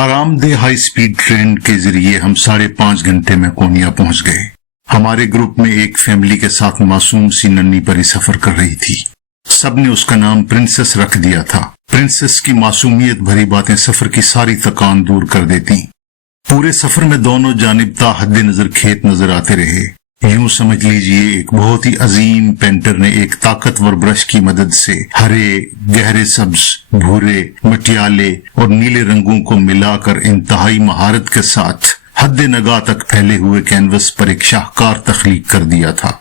آرام دہ high speed train کے ذریعے ہم 5.5 گھنٹے میں کونیا پہنچ گئے۔ ہمارے گروپ میں ایک فیملی کے ساتھ معصوم سی ننھی پری سفر کر رہی تھی۔ سب نے اس کا نام پرنسس رکھ دیا تھا۔ پرنسس کی معصومیت بھری باتیں سفر کی ساری تکان دور کر دیتی۔ پورے سفر میں دونوں جانب تا حد نظر کھیت نظر آتے رہے۔ یوں سمجھ لیجئے ایک بہت ہی عظیم پینٹر نے ایک طاقتور برش کی مدد سے ہرے، گہرے سبز، بھورے، مٹیالے اور نیلے رنگوں کو ملا کر انتہائی مہارت کے ساتھ حد نگاہ تک پھیلے ہوئے کینوس پر ایک شاہکار تخلیق کر دیا تھا۔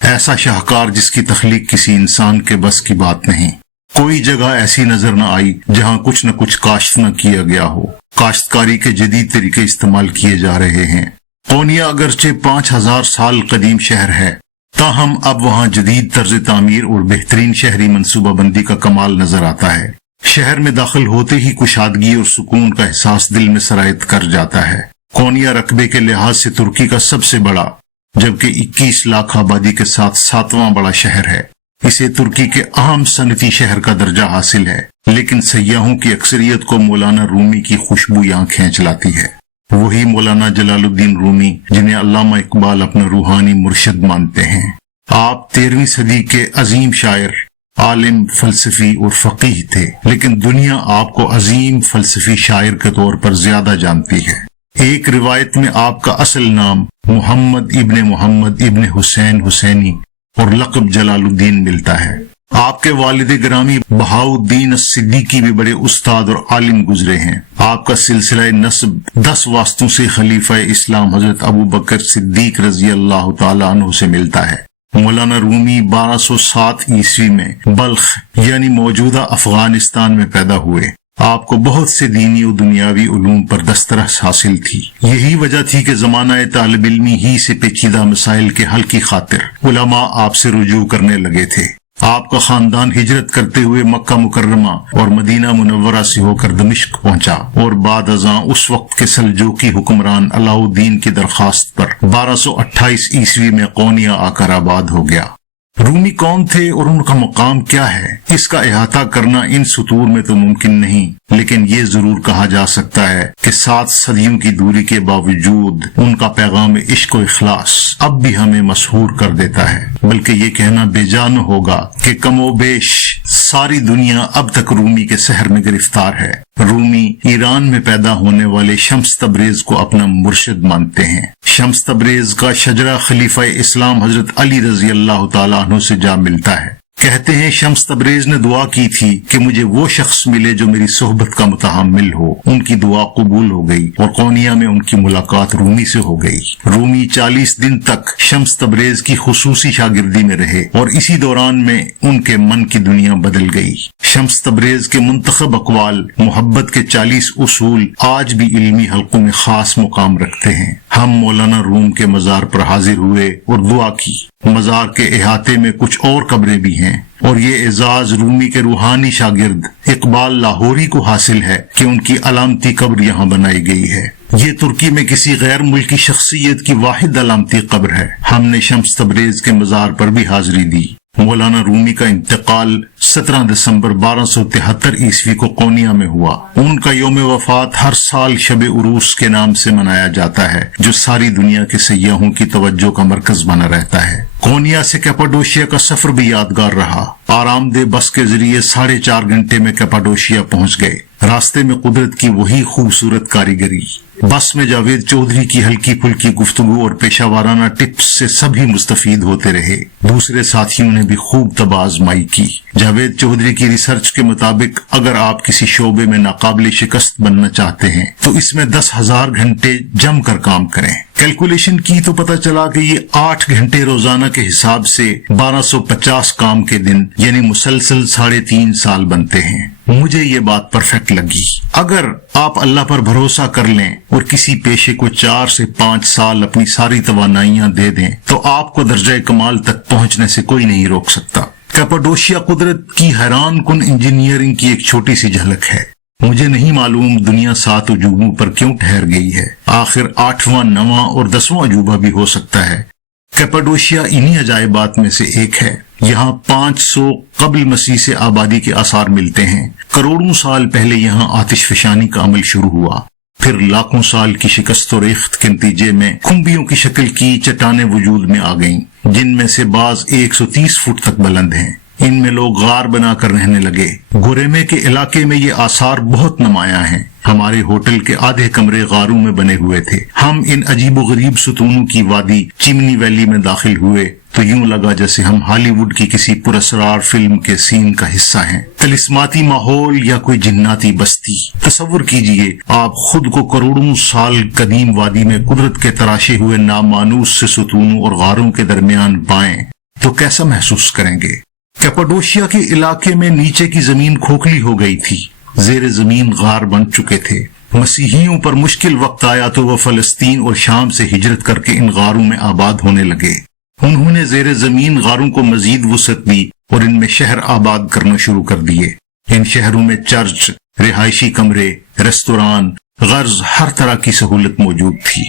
ایسا شاہکار جس کی تخلیق کسی انسان کے بس کی بات نہیں۔ کوئی جگہ ایسی نظر نہ آئی جہاں کچھ نہ کچھ کاشت نہ کیا گیا ہو۔ کاشتکاری کے جدید طریقے استعمال کیے جا رہے ہیں۔ کونیا اگرچہ 5000 سال قدیم شہر ہے، تاہم اب وہاں جدید طرز تعمیر اور بہترین شہری منصوبہ بندی کا کمال نظر آتا ہے۔ شہر میں داخل ہوتے ہی کشادگی اور سکون کا احساس دل میں سرایت کر جاتا ہے۔ کونیا رقبے کے لحاظ سے ترکی کا سب سے بڑا، جبکہ 21 لاکھ آبادی کے ساتھ 7واں بڑا شہر ہے۔ اسے ترکی کے اہم صنعتی شہر کا درجہ حاصل ہے، لیکن سیاحوں کی اکثریت کو مولانا رومی کی خوشبو یہاں کھینچ لاتی ہے۔ وہی مولانا جلال الدین رومی جنہیں علامہ اقبال اپنا روحانی مرشد مانتے ہیں۔ آپ 13ویں صدی کے عظیم شاعر، عالم، فلسفی اور فقیہ تھے، لیکن دنیا آپ کو عظیم فلسفی شاعر کے طور پر زیادہ جانتی ہے۔ ایک روایت میں آپ کا اصل نام محمد ابن حسین حسینی اور لقب جلال الدین ملتا ہے۔ آپ کے والد گرامی بہاؤالدین الصدیقی بھی بڑے استاد اور عالم گزرے ہیں۔ آپ کا سلسلہ نسب 10 واسطوں سے خلیفہ اسلام حضرت ابو بکر صدیق رضی اللہ تعالیٰ عنہ سے ملتا ہے۔ مولانا رومی 1207 عیسوی میں بلخ یعنی موجودہ افغانستان میں پیدا ہوئے۔ آپ کو بہت سے دینی و دنیاوی علوم پر دسترس حاصل تھی۔ یہی وجہ تھی کہ زمانہ طالب علمی ہی سے پیچیدہ مسائل کے حل کی خاطر علماء آپ سے رجوع کرنے لگے تھے۔ آپ کا خاندان ہجرت کرتے ہوئے مکہ مکرمہ اور مدینہ منورہ سے ہو کر دمشق پہنچا، اور بعد ازاں اس وقت کے سلجوقی حکمران علاؤ الدین کی درخواست پر 1228 عیسوی میں کونیا آ کر آباد ہو گیا۔ رومی کون تھے اور ان کا مقام کیا ہے، اس کا احاطہ کرنا ان سطور میں تو ممکن نہیں، لیکن یہ ضرور کہا جا سکتا ہے کہ 7 صدیوں کی دوری کے باوجود ان کا پیغام عشق و اخلاص اب بھی ہمیں مسحور کر دیتا ہے۔ بلکہ یہ کہنا بے جان ہوگا کہ کم و بیش ساری دنیا اب تک رومی کے سحر میں گرفتار ہے۔ رومی ایران میں پیدا ہونے والے شمس تبریز کو اپنا مرشد مانتے ہیں۔ شمس تبریز کا شجرہ خلیفہ اسلام حضرت علی رضی اللہ تعالیٰ عنہ سے جا ملتا ہے۔ کہتے ہیں شمس تبریز نے دعا کی تھی کہ مجھے وہ شخص ملے جو میری صحبت کا متحمل ہو۔ ان کی دعا قبول ہو گئی اور کونیا میں ان کی ملاقات رومی سے ہو گئی۔ رومی 40 دن تک شمس تبریز کی خصوصی شاگردی میں رہے اور اسی دوران میں ان کے من کی دنیا بدل گئی۔ شمس تبریز کے منتخب اقوال، محبت کے 40 اصول آج بھی علمی حلقوں میں خاص مقام رکھتے ہیں۔ ہم مولانا روم کے مزار پر حاضر ہوئے اور دعا کی۔ مزار کے احاطے میں کچھ اور قبریں بھی ہیں، اور یہ اعزاز رومی کے روحانی شاگرد اقبال لاہوری کو حاصل ہے کہ ان کی علامتی قبر یہاں بنائی گئی ہے۔ یہ ترکی میں کسی غیر ملکی شخصیت کی واحد علامتی قبر ہے۔ ہم نے شمس تبریز کے مزار پر بھی حاضری دی۔ مولانا رومی کا انتقال 17 دسمبر 1273 عیسوی کو کونیا میں ہوا۔ ان کا یوم وفات ہر سال شب عروس کے نام سے منایا جاتا ہے، جو ساری دنیا کے سیاحوں کی توجہ کا مرکز بنا رہتا ہے۔ کونیا سے کیپاڈوشیا کا سفر بھی یادگار رہا۔ آرام دہ بس کے ذریعے 4.5 گھنٹے میں کیپاڈوشیا پہنچ گئے۔ راستے میں قدرت کی وہی خوبصورت کاریگری۔ بس میں جاوید چودھری کی ہلکی پھلکی گفتگو اور پیشہ وارانہ ٹپس سے سبھی مستفید ہوتے رہے۔ دوسرے ساتھیوں نے بھی خوب طب آزمائی کی۔ جاوید چودھری کی ریسرچ کے مطابق اگر آپ کسی شعبے میں ناقابل شکست بننا چاہتے ہیں تو اس میں 10,000 گھنٹے جم کر کام کریں۔ کیلکولیشن کی تو پتہ چلا کہ یہ 8 گھنٹے روزانہ کے حساب سے 1250 کام کے دن یعنی مسلسل 3.5 سال بنتے ہیں۔ مجھے یہ بات پرفیکٹ لگی۔ اگر آپ اللہ پر بھروسہ کر لیں اور کسی پیشے کو 4 سے 5 سال اپنی ساری توانائیاں دے دیں تو آپ کو درجہ کمال تک پہنچنے سے کوئی نہیں روک سکتا۔ کیپاڈوشیا قدرت کی حیران کن انجینئرنگ کی ایک چھوٹی سی جھلک ہے۔ مجھے نہیں معلوم دنیا 7 عجوبوں پر کیوں ٹھہر گئی ہے، آخر 8واں، 9واں اور 10واں عجوبہ بھی ہو سکتا ہے۔ کیپاڈوشیا انہی عجائبات میں سے ایک ہے۔ یہاں 500 قبل مسیح سے آبادی کے آثار ملتے ہیں۔ کروڑوں سال پہلے یہاں آتش فشانی کا عمل شروع ہوا۔ پھر لاکھوں سال کی شکست و ریخت کے نتیجے میں کھمبیوں کی شکل کی چٹانیں وجود میں آ گئیں، جن میں سے بعض 130 فٹ تک بلند ہیں۔ ان میں لوگ غار بنا کر رہنے لگے۔ گوریمے کے علاقے میں یہ آثار بہت نمایاں ہیں۔ ہمارے ہوٹل کے آدھے کمرے غاروں میں بنے ہوئے تھے۔ ہم ان عجیب و غریب ستونوں کی وادی چمنی ویلی میں داخل ہوئے تو یوں لگا جیسے ہم ہالی ووڈ کی کسی پراسرار فلم کے سین کا حصہ ہیں۔ طلسماتی ماحول یا کوئی جناتی بستی۔ تصور کیجئے آپ خود کو کروڑوں سال قدیم وادی میں قدرت کے تراشے ہوئے نامانوس سے ستونوں اور غاروں کے درمیان پائیں تو کیسا محسوس کریں گے؟ کیپاڈوشیا کے علاقے میں نیچے کی زمین کھوکھلی ہو گئی تھی، زیر زمین غار بن چکے تھے۔ مسیحیوں پر مشکل وقت آیا تو وہ فلسطین اور شام سے ہجرت کر کے ان غاروں میں آباد ہونے لگے۔ انہوں نے زیر زمین غاروں کو مزید وسعت دی اور ان میں شہر آباد کرنا شروع کر دیے۔ ان شہروں میں چرچ، رہائشی کمرے، ریستوران، غرض ہر طرح کی سہولت موجود تھی۔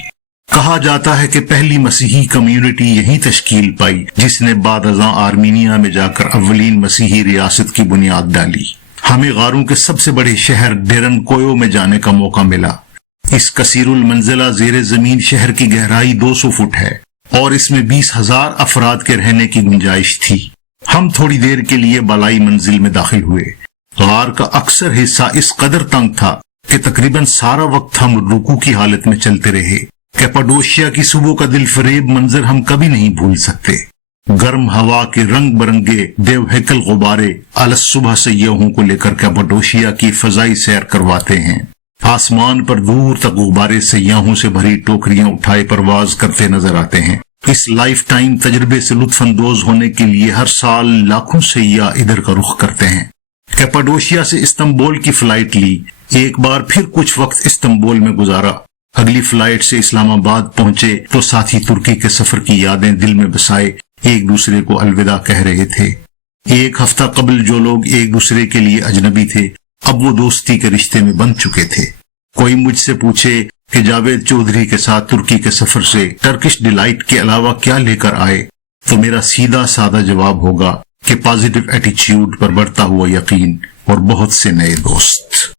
کہا جاتا ہے کہ پہلی مسیحی کمیونٹی یہیں تشکیل پائی جس نے بعد ازاں آرمینیا میں جا کر اولین مسیحی ریاست کی بنیاد ڈالی۔ ہمیں غاروں کے سب سے بڑے شہر ڈیرن کویو میں جانے کا موقع ملا۔ اس کثیر المنزلہ زیر زمین شہر کی گہرائی 200 فٹ ہے اور اس میں 20,000 افراد کے رہنے کی گنجائش تھی۔ ہم تھوڑی دیر کے لیے بالائی منزل میں داخل ہوئے۔ غار کا اکثر حصہ اس قدر تنگ تھا کہ تقریباً سارا وقت ہم رکوع کی حالت میں چلتے رہے۔ کیپاڈوشیا کی صبح کا دل فریب منظر ہم کبھی نہیں بھول سکتے۔ گرم ہوا کے رنگ برنگے دیو ہیکل غبارے الس صبح سیاحوں کو لے کر کیپاڈوشیا کی فضائی سیر کرواتے ہیں۔ آسمان پر دور تک غبارے سیاحوں سے بھری ٹوکریاں اٹھائے پرواز کرتے نظر آتے ہیں۔ اس لائف ٹائم تجربے سے لطف اندوز ہونے کے لیے ہر سال لاکھوں سیاح ادھر کا رخ کرتے ہیں۔ کیپاڈوشیا سے استنبول کی فلائٹ لی، ایک بار پھر کچھ وقت استنبول میں گزارا۔ اگلی فلائٹ سے اسلام آباد پہنچے تو ساتھی ترکی کے سفر کی یادیں دل میں بسائے ایک دوسرے کو الوداع کہہ رہے تھے۔ ایک ہفتہ قبل جو لوگ ایک دوسرے کے لیے اجنبی تھے اب وہ دوستی کے رشتے میں بن چکے تھے۔ کوئی مجھ سے پوچھے کہ جاوید چودھری کے ساتھ ترکی کے سفر سے ٹرکش ڈیلائٹ کے علاوہ کیا لے کر آئے تو میرا سیدھا سادہ جواب ہوگا کہ پازیٹیو ایٹیچیوڈ پر بڑھتا ہوا یقین اور بہت سے نئے دوست۔